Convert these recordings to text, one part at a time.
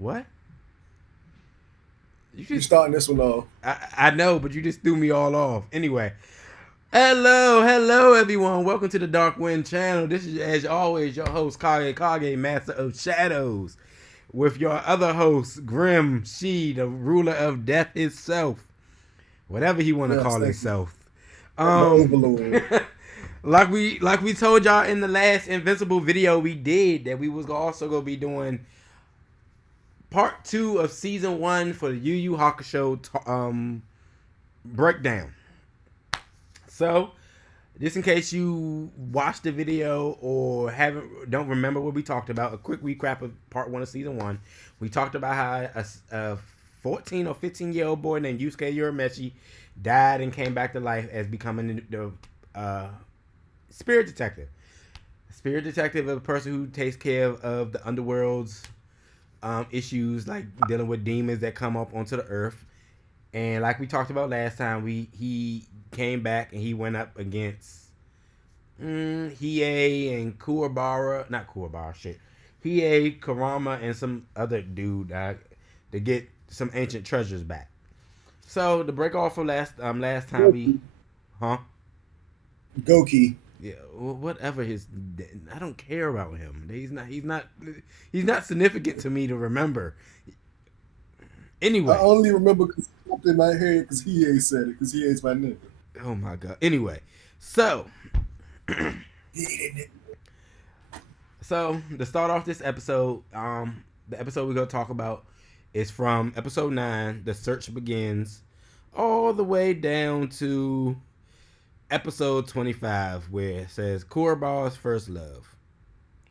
What? You starting this one off. I know, but you just threw me all off. Anyway, hello, everyone. Welcome to the Dark Wind channel. This is, as always, your host, Kage, Master of Shadows, with your other host, Grim, she, the ruler of death itself. Whatever he want to call himself. like we told y'all in the last Invincible video we did, that we was also gonna be doing part 2 of season 1 for the YuYu Hakusho breakdown. So, just in case you watched the video or don't remember what we talked about, a quick recap of part 1 of season 1. We talked about how a 14 or 15-year-old boy named Yusuke Urameshi died and came back to life as becoming the spirit detective. A spirit detective is a person who takes care of the underworld's issues, like dealing with demons that come up onto the earth. And like we talked about last time, he came back and he went up against Hiei and Hiei, Kurama, and some other dude to get some ancient treasures back. So to break off from last time, Goki. Yeah, whatever I don't care about him. He's not significant to me to remember. Anyway, I only remember because it popped in my head because he ain't said it because he ain't my nigga. Oh my god. Anyway, so to start off this episode, the episode we're gonna talk about is from episode 9, The Search Begins, all the way down to episode 25, where it says Kuroba's first love.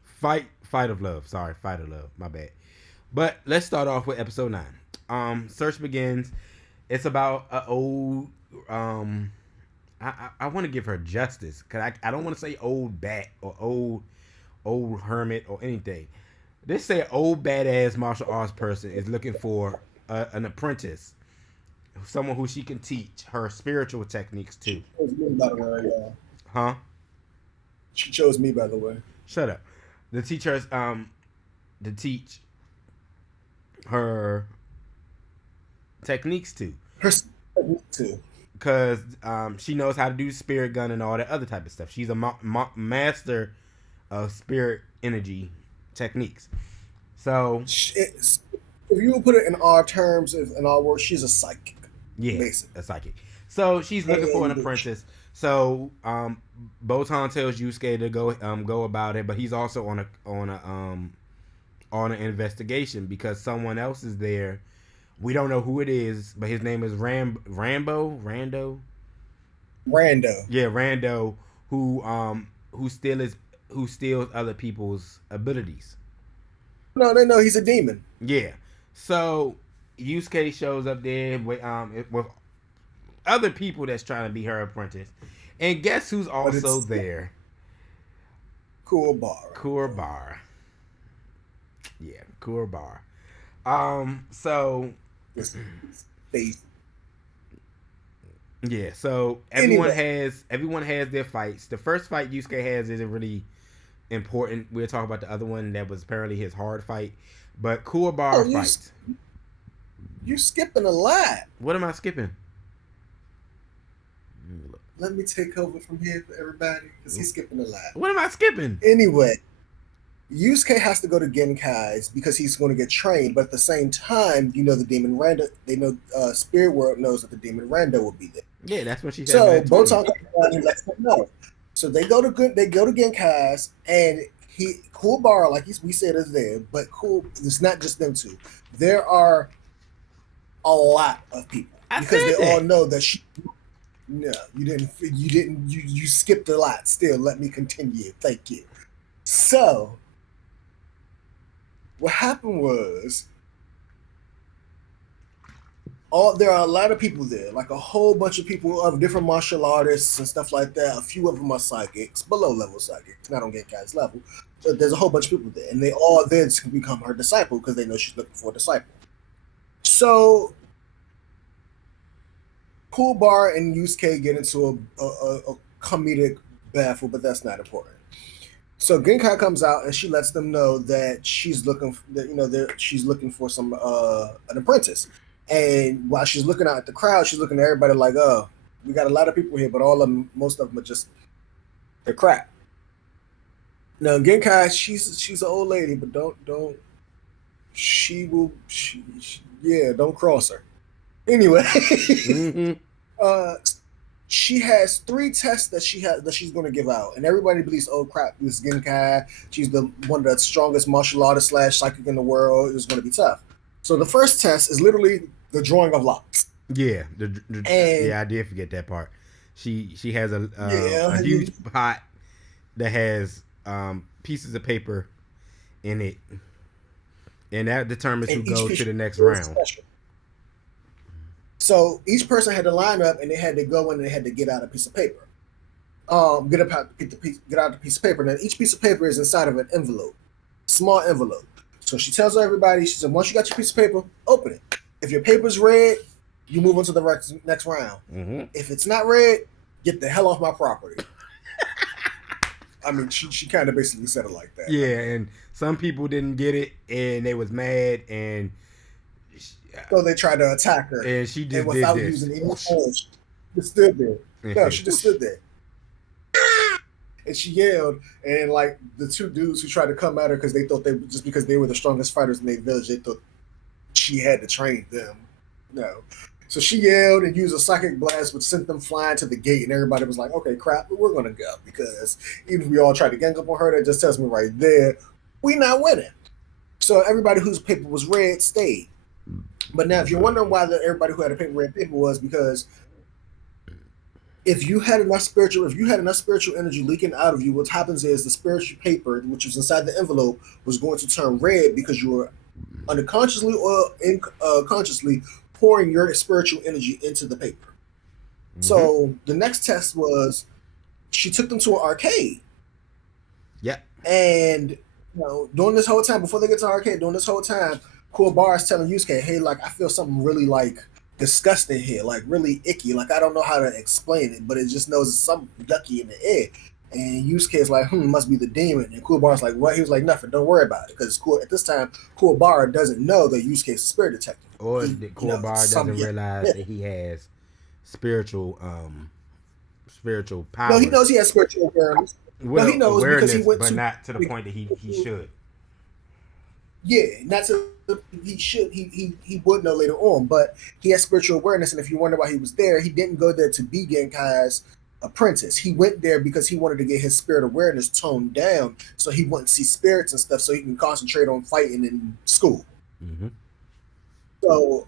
Fight of love. My bad. But let's start off with episode 9. Search Begins. It's about an old I want to give her justice, because I don't want to say old bat or old hermit or anything. This say old badass martial arts person is looking for an apprentice, someone who she can teach her spiritual techniques to. She chose me, by the way, y'all. Huh? She chose me, by the way. Shut up. To teach her techniques to. Her techniques too. Because she knows how to do spirit gun and all that other type of stuff. She's a master of spirit energy techniques. So, if you would put it in our terms, in our words, she's a psychic. Yeah, basically. A psychic. So she's looking for an apprentice. So Botan tells Yusuke to go about it, but he's also on an investigation because someone else is there. We don't know who it is, but his name is Rando. Yeah, Rando, who steals other people's abilities. No, they know he's a demon. Yeah. So Yusuke shows up there with other people that's trying to be her apprentice. And guess who's also there? Kuwabara. Yeah, Kuwabara. So yeah, so everyone has their fights. The first fight Yusuke has isn't really important. We'll talk about the other one that was apparently his hard fight. But Kuwabara fights. You're skipping a lot. What am I skipping? Let me take over from here for everybody, because he's skipping a lot. What am I skipping? Anyway, Yusuke has to go to Genkai's because he's going to get trained, but at the same time, the demon Rando. They know Spirit World knows that the demon Rando will be there. Yeah, that's what she said. So Botan lets them know. So they go to Genkai's, and Kuwabara, like we said, is there. But it's not just them two. There are a lot of people because they all know that she. No, you didn't. You skipped a lot. Still, let me continue. Thank you. So, what happened was, there are a lot of people there, like a whole bunch of people of different martial artists and stuff like that. A few of them are psychics, below level psychics, not on Genkai's level. But there's a whole bunch of people there, and they all there to become her disciple because they know she's looking for a disciple. So, Kuwabara and Yusuke get into a comedic battle, but that's not important. So Genkai comes out and she lets them know that she's looking that she's looking for some an apprentice. And while she's looking out at the crowd, she's looking at everybody like, "Oh, we got a lot of people here, but most of them are just they're crap." Now Genkai, she's an old lady, but don't yeah, don't cross her. Anyway, Mm-hmm. uh, she has three tests that she's going to give out, and everybody believes, oh crap, this Genkai, she's the one of the strongest martial artists / psychic in the world. It's going to be tough. So the first test is literally the drawing of lots. Yeah, And I did forget that part. She has yeah, a huge pot that has pieces of paper in it, and that determines who and each goes piece to the next is round. special. So each person had to line up, and they had to go in and they had to get out a piece of paper. Get out the piece of paper. Now each piece of paper is inside of an envelope, small envelope. So she tells everybody, she said, once you got your piece of paper, open it. If your paper's red, you move on to the next round. Mm-hmm. If it's not red, get the hell off my property. I mean, she kind of basically said it like that. Yeah, and some people didn't get it, and they was mad, and so they tried to attack her, and she just and without did this. using any force, she just stood there. No, she just stood there, and she yelled. And like the two dudes who tried to come at her because they thought because they were the strongest fighters in their village, they thought she had to train them. No. So she yelled and used a psychic blast, which sent them flying to the gate, and everybody was like, okay, crap, we're going to go, because even if we all tried to gang up on her, that just tells me right there, we not winning. So everybody whose paper was red stayed. But now, if you're wondering why everybody who had a red paper was because if you had enough spiritual energy leaking out of you, what happens is the spiritual paper, which was inside the envelope, was going to turn red because you were unconsciously or consciously pouring your spiritual energy into the paper. Mm-hmm. So the next test was she took them to an arcade. Yep. And during this whole time, before they get to the arcade, during this whole time, Kuwabara is telling Yusuke, hey, like, I feel something really like disgusting here, like really icky. Like, I don't know how to explain it, but it just knows it's something yucky in the air. And Yusuke is like, must be the demon. And Kuwabara's like, what? He was like, nothing, don't worry about it. Because at this time, Kuwabara doesn't know that Yusuke is a spirit detective. Or Kuwabara doesn't realize that he has spiritual power. No, he knows he has spiritual awareness. Well, no, he knows because he went but not to the point that he should. Yeah, not to he should he would know later on, but he has spiritual awareness, and if you wonder why he was there, he didn't go there to be Genkai's apprentice. He went there because he wanted to get his spirit awareness toned down so he wouldn't see spirits and stuff, so he can concentrate on fighting in school. Mm-hmm. So,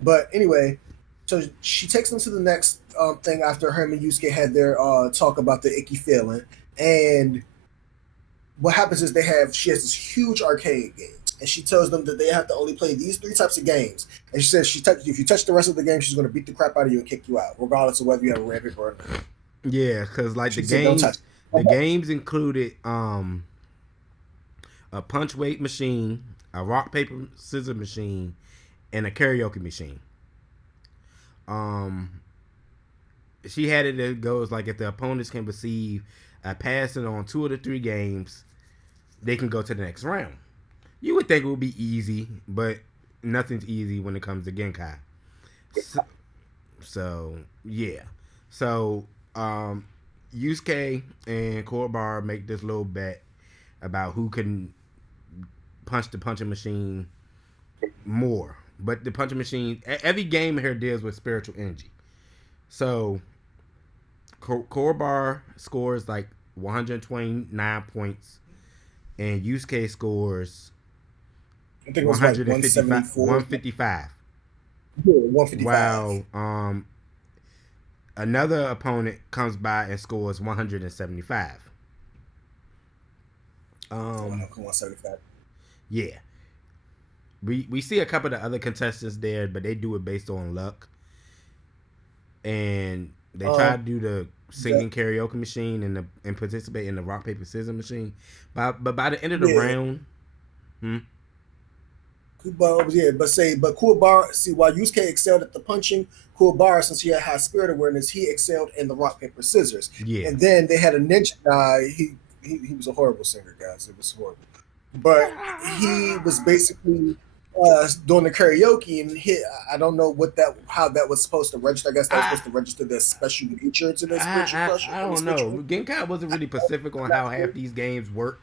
but anyway, so she takes them to the next thing after him and Yusuke had their talk about the icky feeling, and what happens is she has this huge arcade game, and she tells them that they have to only play these 3 types of games. And she says if you touch the rest of the game, she's going to beat the crap out of you and kick you out, regardless of whether you have a red paper or not. Yeah, because like the games included a punch weight machine, a rock paper scissors machine, and a karaoke machine. She had it that goes like if the opponents can receive a passing on 2 of the 3 games, they can go to the next round. You would think it would be easy, but nothing's easy when it comes to Genkai. So yeah. So Yusuke and Kuwabara make this little bet about who can punch the punching machine more. But the punching machine, every game here deals with spiritual energy. So Kuwabara scores like 129 points, and Yusuke scores I think it was 155. Yeah, 155. While another opponent comes by and scores 175. 175. Yeah. We see a couple of the other contestants there, but they do it based on luck. And they try to do the singing karaoke machine and participate in the rock paper scissors machine. But by the end of the round, But Kuwabara, while Yusuke excelled at the punching, Kuwabara, since he had high spirit awareness, he excelled in the rock paper scissors. Yeah. And then they had a ninja guy. he was a horrible singer, guys. It was horrible. But he was basically doing the karaoke and hit. I don't know how that was supposed to register. I guess that was I supposed to register the special nature to the spiritual I pressure. I, I I mean, don't spiritual. know. Genkai wasn't really specific on how half these games work.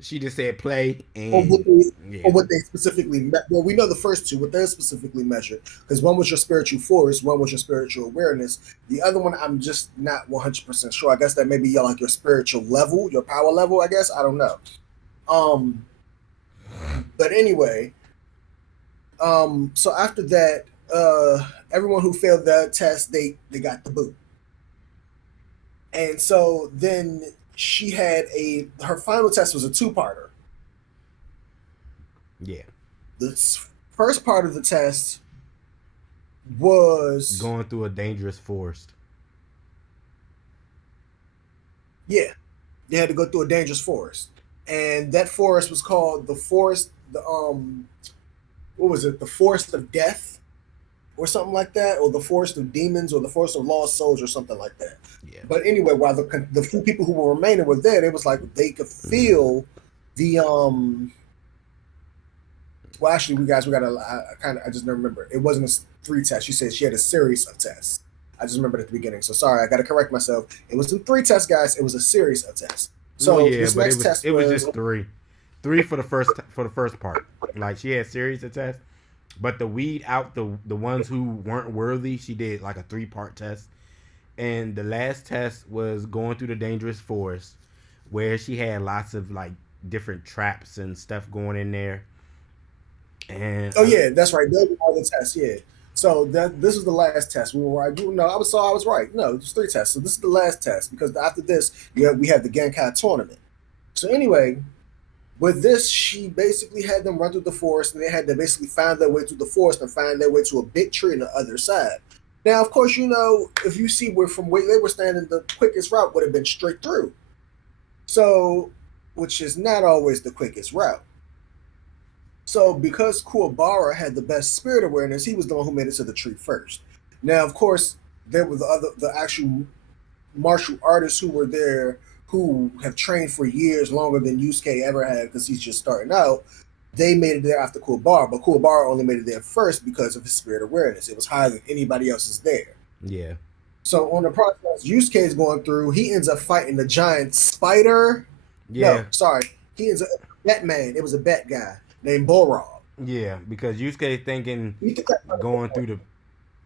She just said play Or what and they, or yeah. what they specifically well, we know the first two, what they're specifically measured, because one was your spiritual force, one was your spiritual awareness. The other one, I'm just not 100% sure. I guess that maybe like your spiritual level, your power level. I guess I don't know. Um, but anyway, so after that, everyone who failed that test, they got the boot, and so then she had her final test was a two-parter. Yeah. The first part of the test was Going through a dangerous forest. yeah, they had to go through a dangerous forest, and that forest was called the forest. The what was it? The forest of death, or something like that, or the forest of demons, or the forest of lost souls, or something like that. Yeah. But anyway, while the few people who were remaining were there, it was like they could feel the Well, actually, we got I just don't remember. It wasn't a three test. She said she had a series of tests. I just remembered at the beginning. So sorry, I got to correct myself. It wasn't three tests, guys. It was a series of tests. Well, So yeah, this but next test it was was just three for the first part. Like she had series of tests, but to weed out the ones who weren't worthy, she did like a 3-part test. And the last test was going through the dangerous forest, where she had lots of like different traps and stuff going in there. And oh yeah, that's right. Those were all the tests. Yeah. So this was the last test. We were right. No, I was right. No, it was three tests. So this is the last test because after this, we have the Genkai tournament. So anyway, with this, she basically had them run through the forest, and they had to basically find their way through the forest and find their way to a big tree on the other side. Now, of course, if you see where from where they were standing, the quickest route would have been straight through. So, which is not always the quickest route. So, because Kuwabara had the best spirit awareness, he was the one who made it to the tree first. Now, of course, there were the actual martial artists who were there who have trained for years longer than Yusuke ever had because he's just starting out. They made it there after Kuwabara, but Kuwabara only made it there first because of his spirit awareness. It was higher than anybody else's there. yeah, So on the process Yusuke is going through, he ends up fighting the giant spider. yeah, No, sorry. He ends up Batman. It was a bat guy named Borog. yeah. Because Yusuke thinking going through the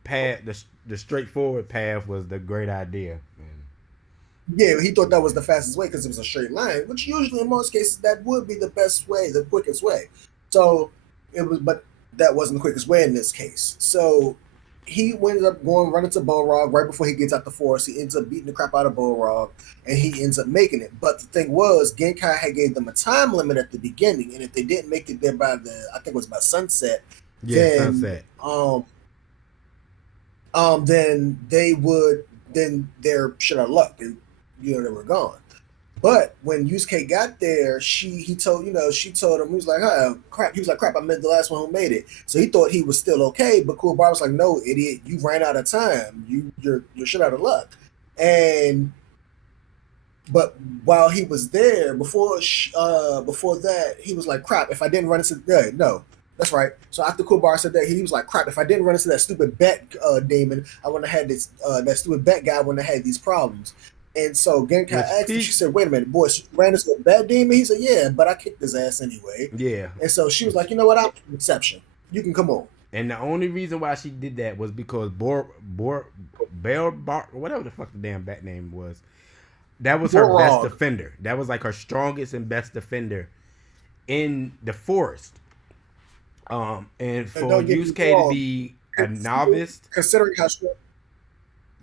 path, the straightforward path was the great idea. Yeah, he thought that was the fastest way because it was a straight line, which usually in most cases that would be the best way, the quickest way. So it was, but that wasn't the quickest way in this case. So he ended up running to Balrog right before he gets out the forest. He ends up beating the crap out of Balrog, and he ends up making it. But the thing was, Genkai had gave them a time limit at the beginning, and if they didn't make it there by I think it was by sunset, Yeah, then sunset. then they're shit out of luck. They were gone. But when Yusuke got there, she told him, he was like, oh crap. He was like, crap, I meant the last one who made it. So he thought he was still okay, but Kuwabara was like, no, idiot, you ran out of time. You're shit out of luck. But while he was there, before that, he was like, crap, if I didn't run into no. That's right. So after Kuwabara said that, he was like, crap, if I didn't run into that stupid bat demon, I wouldn't have had this that stupid bat guy wouldn't have had these problems. And so Genkai asked him, she said, wait a minute, boy, ran into a bad demon? He said, yeah, but I kicked his ass anyway. Yeah. And so she was like, you know what, I'm an exception. You can come on. And the only reason why she did that was because whatever the fuck the damn bat name was, that was her best defender. That was like her strongest and best defender in the forest. And for Yusuke to be a novice, considering how strong.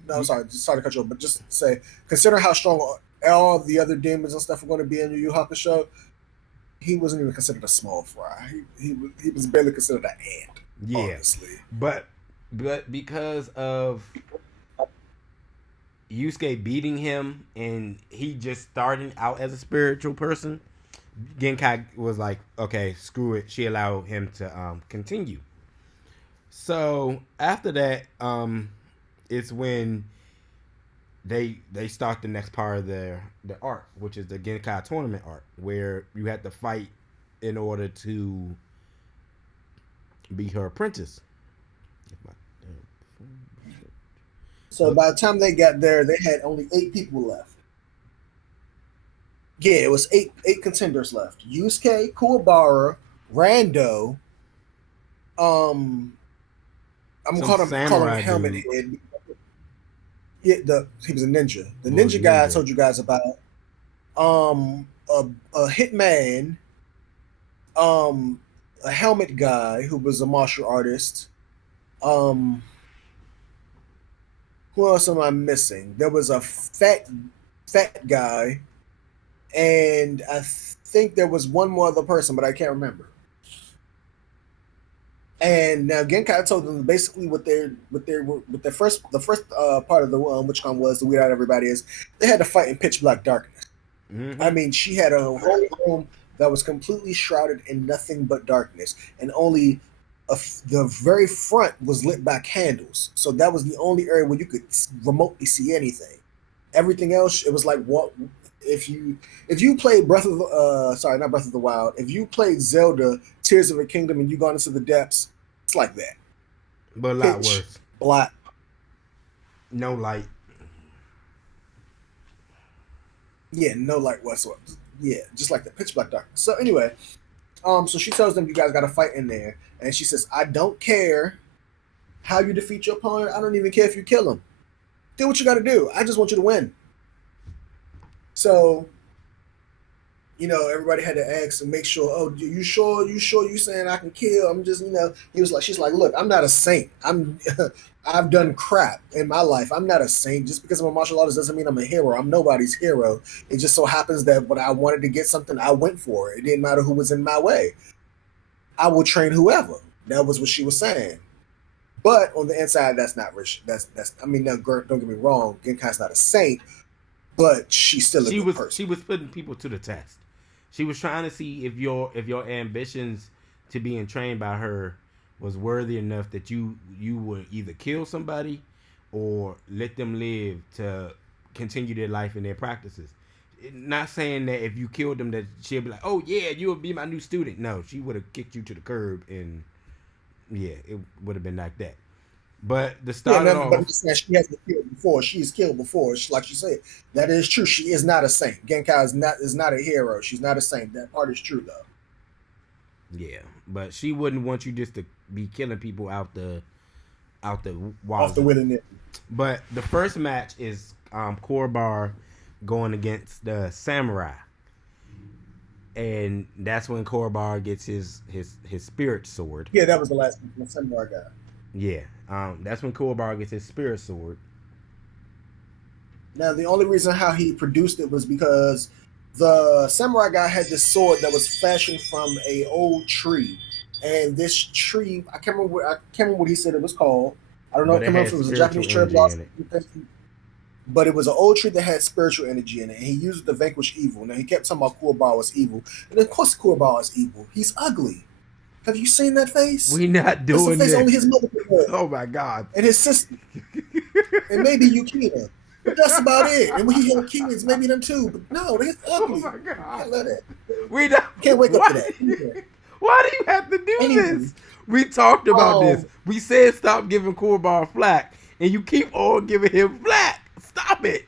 No, sorry to cut you off, but just say, consider how strong all the other demons and stuff are going to be in Yu Yu Hakusho. He wasn't even considered a small fry. He was barely considered an ant. Yeah, honestly. But because of Yusuke beating him and he just starting out as a spiritual person, Genkai was like, okay, screw it. She allowed him to continue. So after that, it's when they start the next part of the arc, which is the Genkai tournament arc, where you have to fight in order to be her apprentice. So by the time they got there, they had only 8 people left. Yeah, it was eight contenders left. Yusuke, Kuwabara, Rando, I'm Some call him samurai Helmet dude. Head. Yeah, he was a ninja. The Was ninja a guy I ninja. told you guys about. A hitman, a helmet guy who was a martial artist. Um, who else am I missing? There was a fat guy, and I think there was one more other person, but I can't remember. And now Genkai told them basically what their first part of the WitchCon was to weed out everybody is they had to fight in pitch black darkness. Mm-hmm. I mean, she had a whole room that was completely shrouded in nothing but darkness, and only the very front was lit by candles. So that was the only area where you could remotely see anything. Everything else, it was like what if you played Breath of the sorry, not Breath of the Wild. If you played Zelda Tears of a Kingdom and you gone into the depths, it's like that. But a lot Pitch worse. black. No light. Yeah, no light whatsoever. Yeah, just like the pitch black darkness. So anyway, so she tells them you guys got to fight in there, and she says, "I don't care how you defeat your opponent. I don't even care if you kill him. Do what you got to do. I just want you to win." So, everybody had to ask and make sure. Oh, you sure? You sure? You saying I can kill? I'm just, He was like, she's like, look, I'm not a saint. I've done crap in my life. I'm not a saint. Just because I'm a martial artist doesn't mean I'm a hero. I'm nobody's hero. It just so happens that when I wanted to get something, I went for it. It didn't matter who was in my way. I will train whoever. That was what she was saying. But on the inside, that's not rich. That's. I mean, no, don't get me wrong. Genkai's not a saint, but she's still a good person. She was putting people to the test. She was trying to see if your ambitions to being trained by her was worthy enough that you would either kill somebody or let them live to continue their life and their practices. Not saying that if you killed them that she'll be like, oh yeah, you would be my new student. No, she would have kicked you to the curb, and yeah, it would have been like that. But the start But off, she hasn't killed before. She's killed before. Like she said, that is true. She is not a saint. Genkai is not a hero. She's not a saint. That part is true though. yeah, but she wouldn't want you just to be killing people out the Off the wazoo. willing it. But the first match is Korbar going against the Samurai, and that's when Korbar gets his spirit sword. Yeah, that was the last one. The samurai guy. Yeah, that's when Korbar gets his spirit sword. Now, the only reason how he produced it was because the samurai guy had this sword that was fashioned from a old tree, and this tree, I can't remember what he said it was called. I don't know. I But can't it remember has if it was a spiritual Japanese cherry energy in blossom, it. but it was an old tree that had spiritual energy in it, and he used it to vanquish evil. Now he kept talking about Kuwabara was evil, and of course Kuwabara is evil. He's ugly. Have you seen that face? We not That's the doing face this. only his mother could have, Oh my god. and his sister, and maybe Yukina. But that's about it. And when he had kids, maybe them too. But no, they're ugly. Oh my god. Can't let it. We don't. Can't wake up to that. Why? Why do you have to do Anyway. this? We talked about this. We said stop giving Korbar flack, and you keep on giving him flack. Stop it.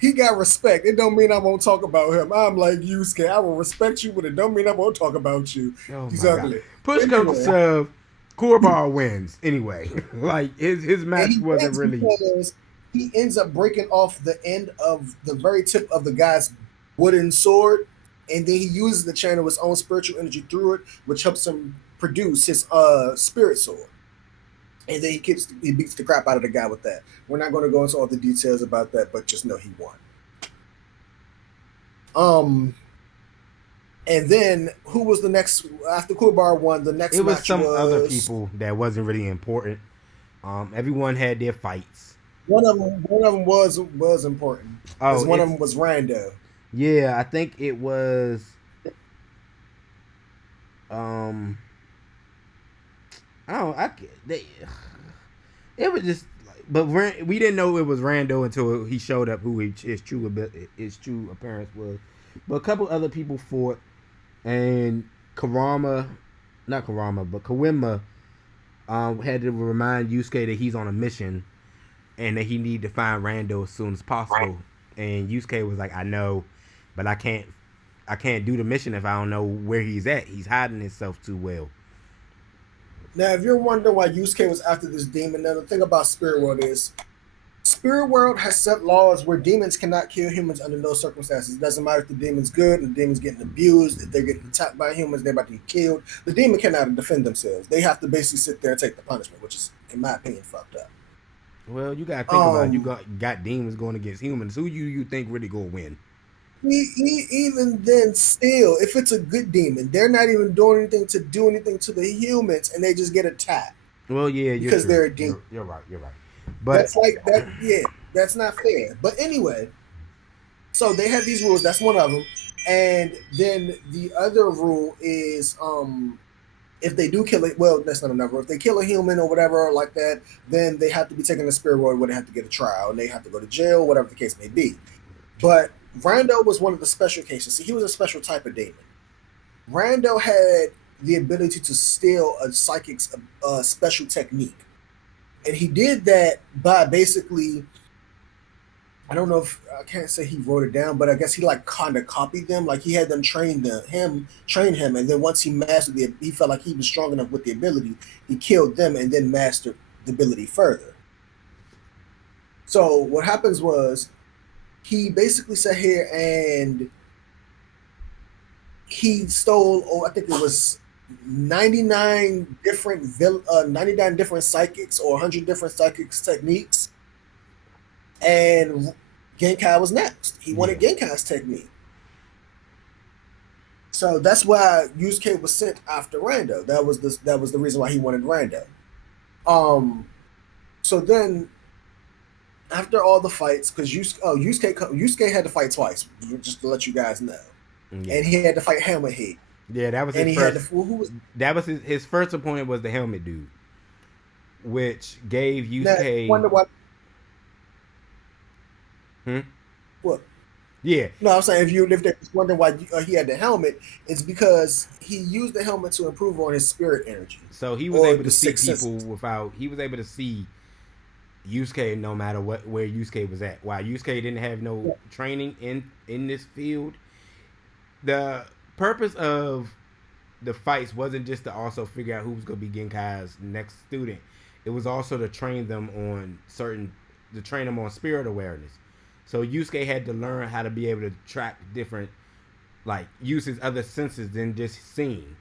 He got respect. It don't mean I won't talk about him. I'm like Yusuke. I will respect you, but it don't mean I won't talk about you. Oh He's my ugly. god. Push comes to shove, Korbar wins anyway. Like his match wasn't really. He ends up breaking off the end of the very tip of the guy's wooden sword, and then he uses the channel his own spiritual energy through it, which helps him produce his spirit sword. And then he beats the crap out of the guy with that. We're not going to go into all the details about that, but just know he won. And then who was the next after Kuwabara won? The next It was match some other people that wasn't really important. Everyone had their fights. One of them was important. Oh, one of them was Rando. Yeah, I think it was. I don't. It was just like But we didn't know it was Rando until he showed up who his true appearance was. But a couple other people fought, and not Karama, but Kawima had to remind Yusuke that he's on a mission and that he need to find Rando as soon as possible. And Yusuke was like, "I know, but I can't do the mission if I don't know where he's at. He's hiding himself too well." Now, if you're wondering why Yusuke was after this demon, now the thing about Spirit World is Spirit World has set laws where demons cannot kill humans under no circumstances. It doesn't matter if the demon's good, if the demon's getting abused, if they're getting attacked by humans, they're about to get killed. The demon cannot defend themselves. They have to basically sit there and take the punishment, which is, in my opinion, fucked up. Well, you gotta think about it. You got demons going against humans. Who you think really gonna win? Even then, still, if it's a good demon, they're not even doing anything to do anything to the humans, and they just get attacked. Well, yeah, because they're a demon. You're right. But that's like that. Yeah, that's not fair. But anyway, so they have these rules. That's one of them. And then the other rule is, if they do kill it, well, that's not another rule. If they kill a human or whatever like that, then they have to be taken to Spirit World where they have to get a trial and they have to go to jail, whatever the case may be. But Rando was one of the special cases. See, he was a special type of demon. Rando had the ability to steal a psychic's special technique. And he did that by basically, I don't know if, I can't say he wrote it down, but I guess he like kind of copied them. Like he had them train him. And then once he mastered he felt like he was strong enough with the ability, he killed them and then mastered the ability further. So what happens was, he basically sat here and he stole, I think it was 99 different psychics or 100 different psychics techniques. And Genkai was next. He wanted Genkai's technique. So that's why Yusuke was sent after Rando. That was the reason why he wanted Rando. So then, after all the fights, because Yusuke had to fight twice, just to let you guys know, and he had to fight Helmet Head. Yeah, that was his first. That was his first opponent was the Helmet Dude, which gave Yusuke. Now, wonder why. What? Yeah. No, I'm saying if they're wondering why he had the helmet, it's because he used the helmet to improve on his spirit energy. So he was able to see people without. He was able to see Yusuke no matter where Yusuke was at. While Yusuke didn't have no training in this field, the purpose of the fights wasn't just to also figure out who was going to be Genkai's next student. It was also to train them on spirit awareness. So Yusuke had to learn how to be able to track different, like use his other senses than just seeing.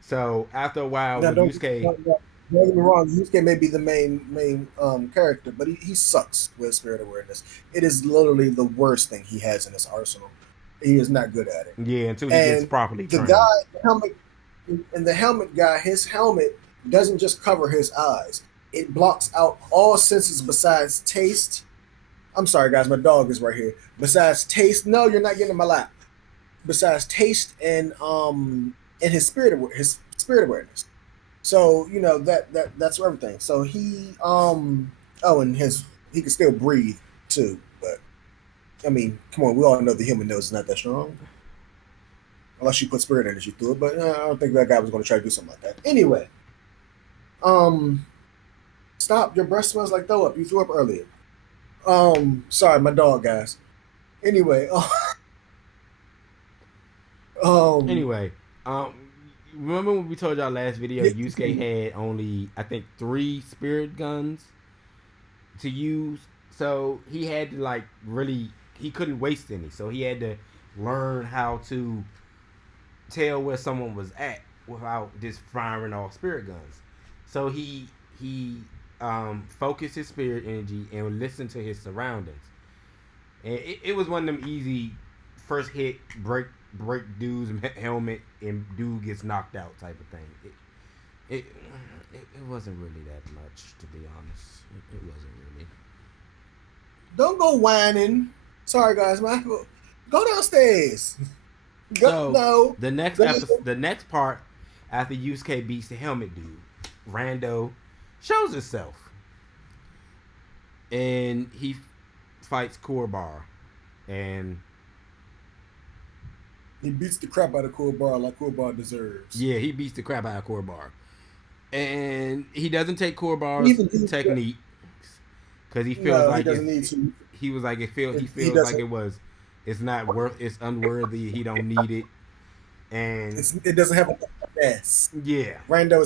So after a while, Yusuke. Don't get me wrong, Yusuke may be the main character, but he sucks with spirit awareness. It is literally the worst thing he has in his arsenal. He is not good at it. Yeah, until he gets properly trained. The helmet guy, his helmet doesn't just cover his eyes. It blocks out all senses besides taste. I'm sorry, guys, my dog is right here. Besides taste, no, you're not getting in my lap. Besides taste and his spirit awareness. So that's everything. So he he can still breathe too. But I mean, come on, we all know the human nose is not that strong, unless you put spirit energy through it. But I don't think that guy was going to try to do something like that. Anyway, stop! Your breath smells like throw up. You threw up earlier. Sorry, my dog, guys. Anyway, remember when we told y'all last video, Yusuke had only, I think, 3 spirit guns to use. So he had to he couldn't waste any. So he had to learn how to tell where someone was at without just firing all spirit guns. So he focused his spirit energy and listened to his surroundings. And it was one of them easy first hit, break dude's helmet and dude gets knocked out type of thing. It wasn't really that much, to be honest. It wasn't really. Don't go whining. Sorry, guys. Go downstairs. No. The next part after Yusuke beats the helmet dude, Rando shows himself. and he fights Kurbar, and He beats the crap out of Kuwabara like Kuwabara deserves. yeah, he beats the crap out of Kurbar, and he doesn't take He Kurbar's even technique because he feels no, he like doesn't need to. he was like he He feels like doesn't. it's not worth, it's unworthy, he don't need it, and It doesn't have a finesse. yeah, Rando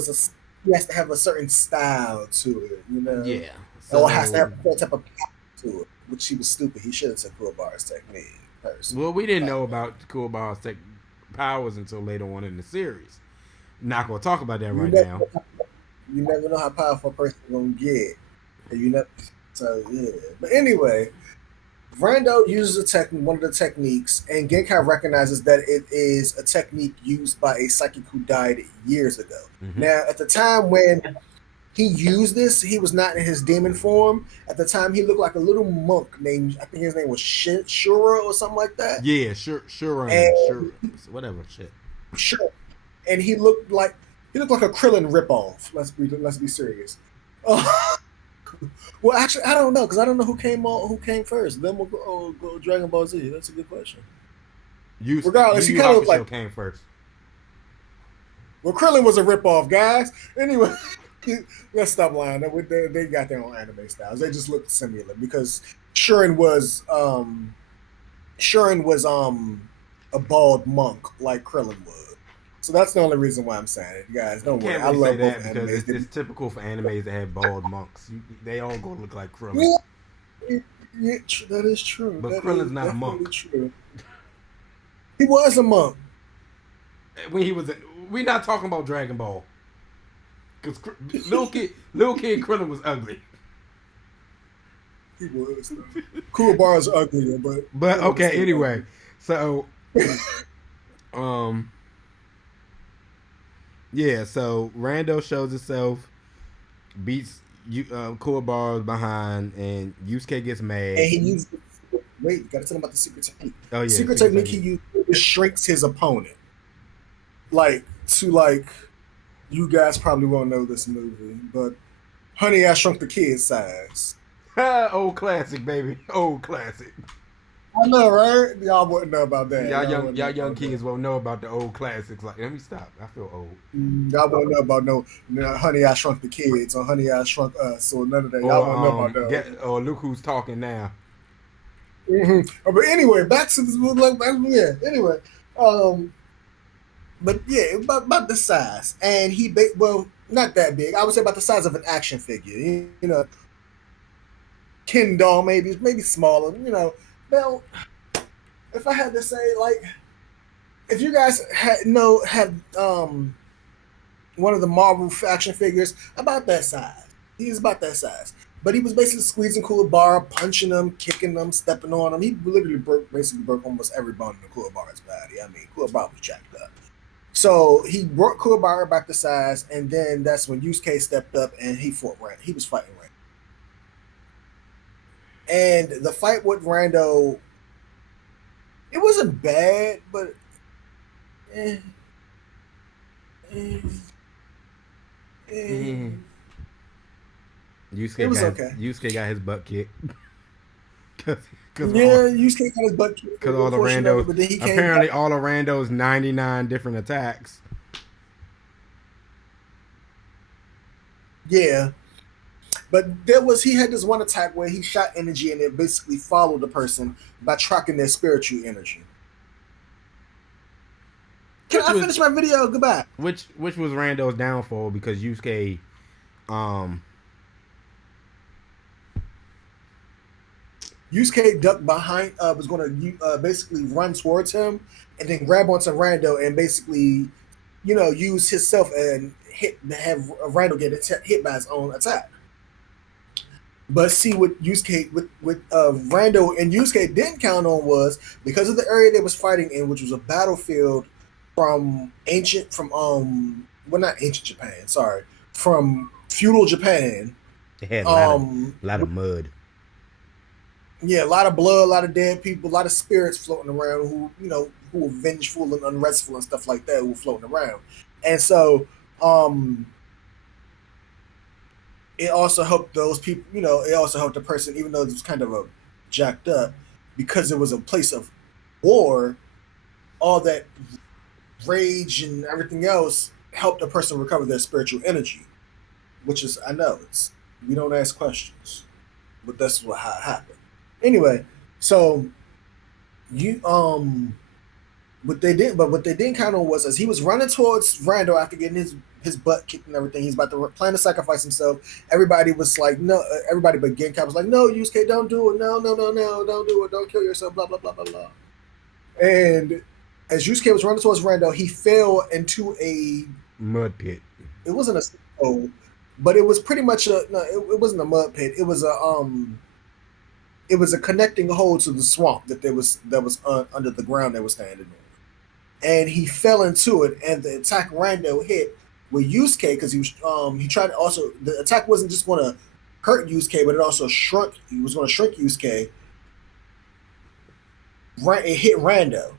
he has to have a certain style to it, you know, yeah, or has to so have a certain type of power to it. Which he was stupid. He should have took Kuwabara's technique. Personally, well, we didn't back know then. about Kurbar's powers until later on in the series. Not gonna talk about that You right never, now. you never know how powerful a person gonna get. And you never. So yeah. But anyway, Rando uses one of the techniques, and Genkai recognizes that it is a technique used by a psychic who died years ago. Mm-hmm. Now, at the time when he used this, he was not in his demon form. At the time, he looked like a little monk named, I think his name was Shura or something like that. Yeah, And whatever shit. sure, and he looked like a Krillin ripoff. Let's be serious. Well, actually, I don't know because I don't know who came first. Then we'll go Dragon Ball Z. That's a good question. Regardless, he YuYu kind of looked Hakusho like came first. Krillin was a ripoff, guys. Anyway, let's stop lying. They got their own anime styles. They just look similar because Shurin was a bald monk like Krillin was. So that's the only reason why I'm saying it, guys. You Don't worry. can't I really say love both that because animes. it's typical for animes that have bald monks. They all gonna look like Krillin. Yeah, that is true. But That Krillin's is not a definitely monk. true. He was a monk. When he was, we're not talking about Dragon Ball, because little kid Krillin was ugly. He was. Kuwabara's uglier, But okay, anyway, so yeah, so Rando shows himself, beats Kuwabara's behind, and Yusuke gets mad. And he used. Wait, you gotta tell him about the secret technique. Oh yeah, secret technique he used shrinks his opponent. You guys probably won't know this movie, but Honey, I Shrunk the Kid size. Old classic, baby. Old classic. I know, right? Y'all wouldn't know about that. Y'all young kids won't know about the old classics. Like, let me stop. I feel old. Y'all won't know about no Honey, I Shrunk the Kids or Honey, I Shrunk Us or none of that. Y'all won't know about that. Or look who's talking now. Mm-hmm. But anyway, back to this movie. Yeah. Anyway, but yeah, about the size, and not that big. I would say about the size of an action figure. You know, Ken doll, maybe smaller. You know, well, if I had to say, like, if you guys had one of the Marvel action figures about that size, he's about that size. But he was basically squeezing Kuwabara, punching him, kicking him, stepping on him. He literally broke almost every bone in Kuwabara's body. I mean, Kuwabara was jacked up. So he brought Kuwabara back to size, and then that's when Yusuke stepped up and he fought Rando. He was fighting Rando. And the fight with Rando, it wasn't bad, but Yusuke got his butt kicked. Yusuke got his butt kicked. Because all the randos, apparently all of Rando's 99 different attacks. Yeah. But he had this one attack where he shot energy and it basically followed the person by tracking their spiritual energy. Can I finish my video? Goodbye. Which was Rando's downfall because Yusuke ducked behind, was going to basically run towards him and then grab onto Rando and basically, use himself and have Rando get hit by his own attack. But see, what Yusuke, with Rando and Yusuke didn't count on was because of the area they was fighting in, which was a battlefield from feudal Japan. It had a lot of mud. Yeah, a lot of blood, a lot of dead people, a lot of spirits floating around who were vengeful and unrestful and stuff like that, who were floating around. And so it also helped those people. It also helped the person, even though it was kind of a jacked up, because it was a place of war. All that rage and everything else helped a person recover their spiritual energy, which is, I know, it's we don't ask questions, but that's how it happened. Anyway, so you what they didn't count on was, as he was running towards Randall after getting his butt kicked and everything, he's about to plan to sacrifice himself. Everybody was like, no, everybody but Genkai was like, no, Yusuke, don't do it, no, no, no, no, don't do it, don't kill yourself, blah blah blah blah blah. And as Yusuke was running towards Randall, he fell into a mud pit. It wasn't a hole, but it was pretty much it wasn't a mud pit. It was a connecting hole to the swamp that was under the ground that was standing in. And he fell into it, and the attack Rando hit with Yusuke, because he tried to also, the attack wasn't just going to hurt Yusuke, but it also shrunk. He was going to shrink Yusuke. It hit Rando,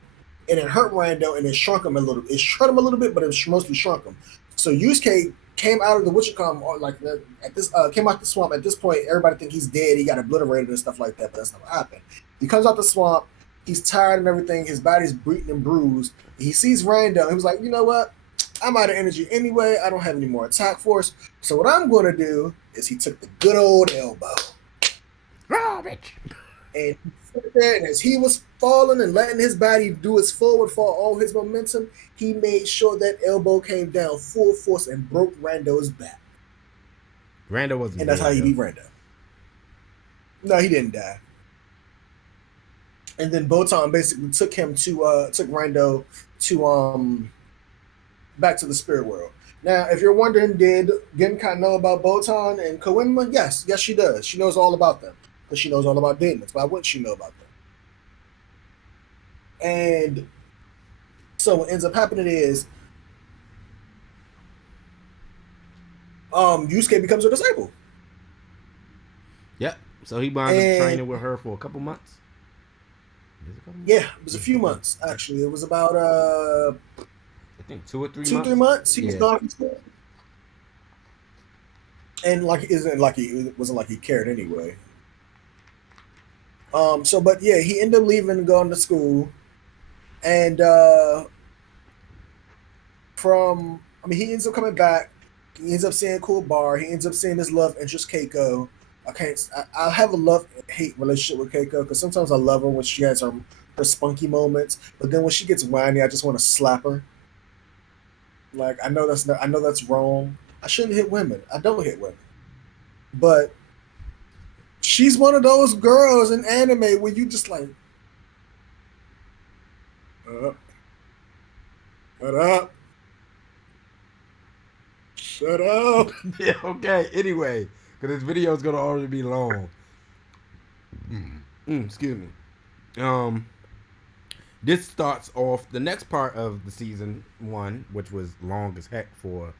and it hurt Rando, and it shrunk him a little. It hurt him a little bit, but it mostly shrunk him. So Yusuke came out of the came out the swamp. At this point, everybody think he's dead. He got obliterated and stuff like that, but that's not what happened. He comes out the swamp. He's tired and everything. His body's beaten and bruised. He sees Rando. He was like, you know what? I'm out of energy anyway. I don't have any more attack force. So what I'm going to do is he took the good old elbow. Garbage. And he sit there, and as he was falling and letting his body do its forward fall, all his momentum, he made sure that elbow came down full force and broke Rando's back. Rando wasn't, and that's dead, how he beat Rando. No, he didn't die. And then Botan basically took Rando to back to the spirit world. Now, if you're wondering, did Genkai know about Botan and Koenma? Yes, she does. She knows all about them, because she knows all about demons. Why wouldn't she know about them? And so what ends up happening is Yusuke becomes a disciple. Yep. So he winds up training with her for a couple months. Yeah, it was a few months actually. It was about I think 2 or 3 months. 3 months. He was gone from school. And it wasn't like he cared anyway. But yeah, he ended up leaving and going to school. And he ends up coming back. He ends up seeing Cool Bar. He ends up seeing his love interest, Keiko. I have a love-hate relationship with Keiko, because sometimes I love her when she has her spunky moments, but then when she gets whiny, I just want to slap her. Like, I know that's wrong. I shouldn't hit women. I don't hit women. But she's one of those girls in anime where you just like, shut up. Yeah, okay. Anyway, because this video is going to already be long. Excuse me. This starts off the next part of the season 1, which was long as heck for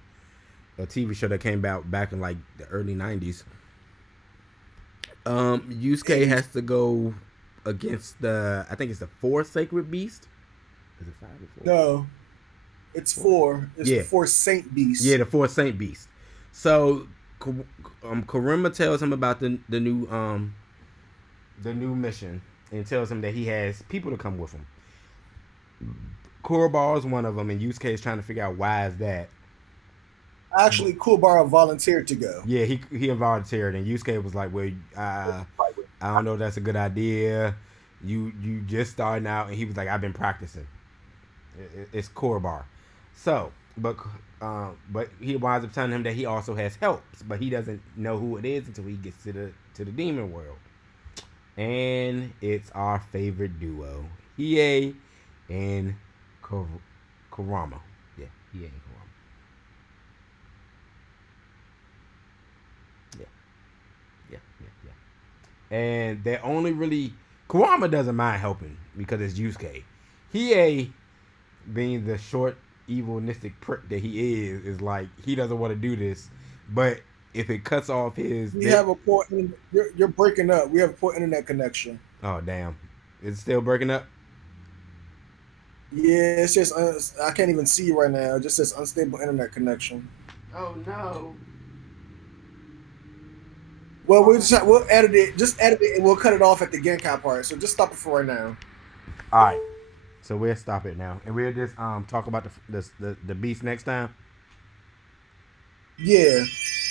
a TV show that came out back in like the early 90s. Yusuke has to go against I think it's the 4 sacred beast. Is it 5 or 4? No, it's 4. It's the 4 saint beasts. Yeah, the 4 saint beasts. So Kurama tells him about the new mission, and tells him that he has people to come with him. Kuraba is one of them, and Yusuke is trying to figure out why is that. Actually, Kuwabara volunteered to go. Yeah, he volunteered, and Yusuke was like, "Well, I don't know if that's a good idea. You just starting out," and he was like, "I've been practicing. It's Kuwabara." So, but he winds up telling him that he also has helps, but he doesn't know who it is until he gets to the demon world. And it's our favorite duo, Hiei and Kurama. Yeah, Hiei and Kurama. Yeah. And they're only really, Kurama doesn't mind helping because it's Yusuke. Hiei, being the short, evilistic prick that he is like, he doesn't want to do this, but if it cuts off his... We have a poor... You're breaking up. We have a poor internet connection. Oh, damn. Is it still breaking up? Yeah, it's just... I can't even see you right now. It just says unstable internet connection. Oh, no. Well, we'll edit it. Just edit it, and we'll cut it off at the Genkai part. So just stop it for right now. All right. So we'll stop it now, and we'll just talk about the beast next time. Yeah.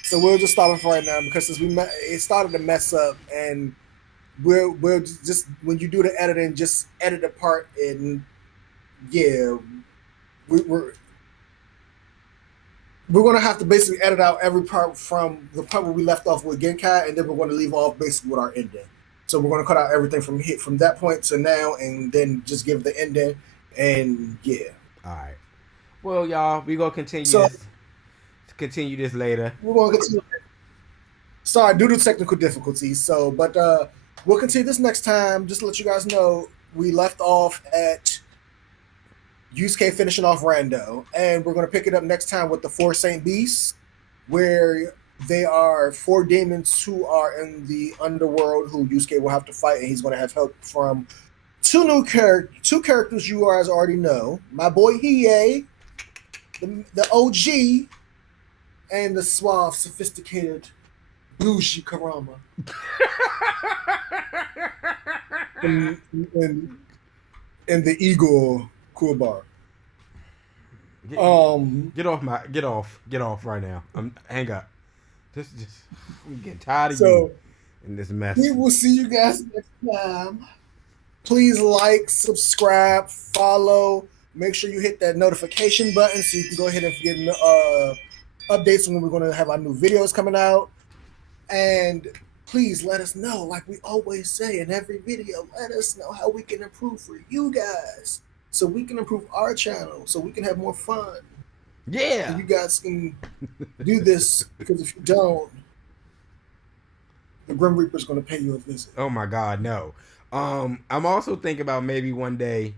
So we'll just stop it for right now because since it started to mess up, and we'll just when you do the editing, just edit the part, and yeah, we're we're gonna have to basically edit out every part from the part where we left off with Genkai, and then we're gonna leave off basically with our ending. So we're gonna cut out everything from that point to now, and then just give the ending, and yeah. All right. Well, y'all, we gonna So continue this later. we're gonna continue. Sorry, due to technical difficulties. So, but we'll continue this next time. Just to let you guys know, we left off at Yusuke finishing off Rando, and we're going to pick it up next time with the four Saint Beasts, where they are four demons who are in the underworld who Yusuke will have to fight, and he's going to have help from two characters you guys already know. My boy Hiei, the OG, and the suave, sophisticated Bougie Karama. and the Eagle Kuwabara. Get off right now. Hang up. I'm getting tired of you in this mess. We will see you guys next time. Please like, subscribe, follow. Make sure you hit that notification button so you can go ahead and get updates when we're going to have our new videos coming out. And please let us know, like we always say in every video, let us know how we can improve for you guys, so we can improve our channel, so we can have more fun. Yeah. And you guys can do this, because if you don't, the Grim Reaper's going to pay you a visit. Oh my God, no. I'm also thinking about maybe one day,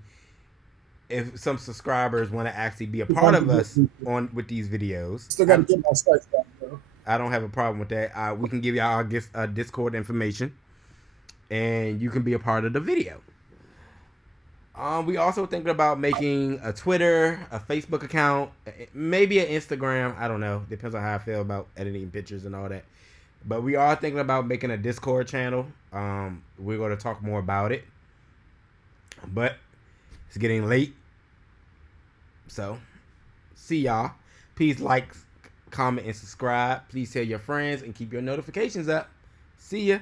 if some subscribers want to actually be a part of us with these videos. Still got to get my starts back, though. I don't have a problem with that. We can give y'all our Discord information, and you can be a part of the video. We also thinking about making a Twitter, a Facebook account, maybe an Instagram. I don't know. Depends on how I feel about editing pictures and all that. But we are thinking about making a Discord channel. We're going to talk more about it. But it's getting late. So, see y'all. Please like, comment, and subscribe. Please tell your friends and keep your notifications up. See ya.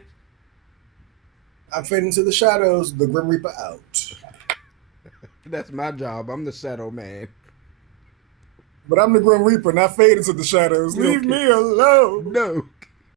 I'm fading into the shadows. The Grim Reaper out. That's my job. I'm the shadow man. But I'm the Grim Reaper, not fade into the shadows. Leave me alone. No.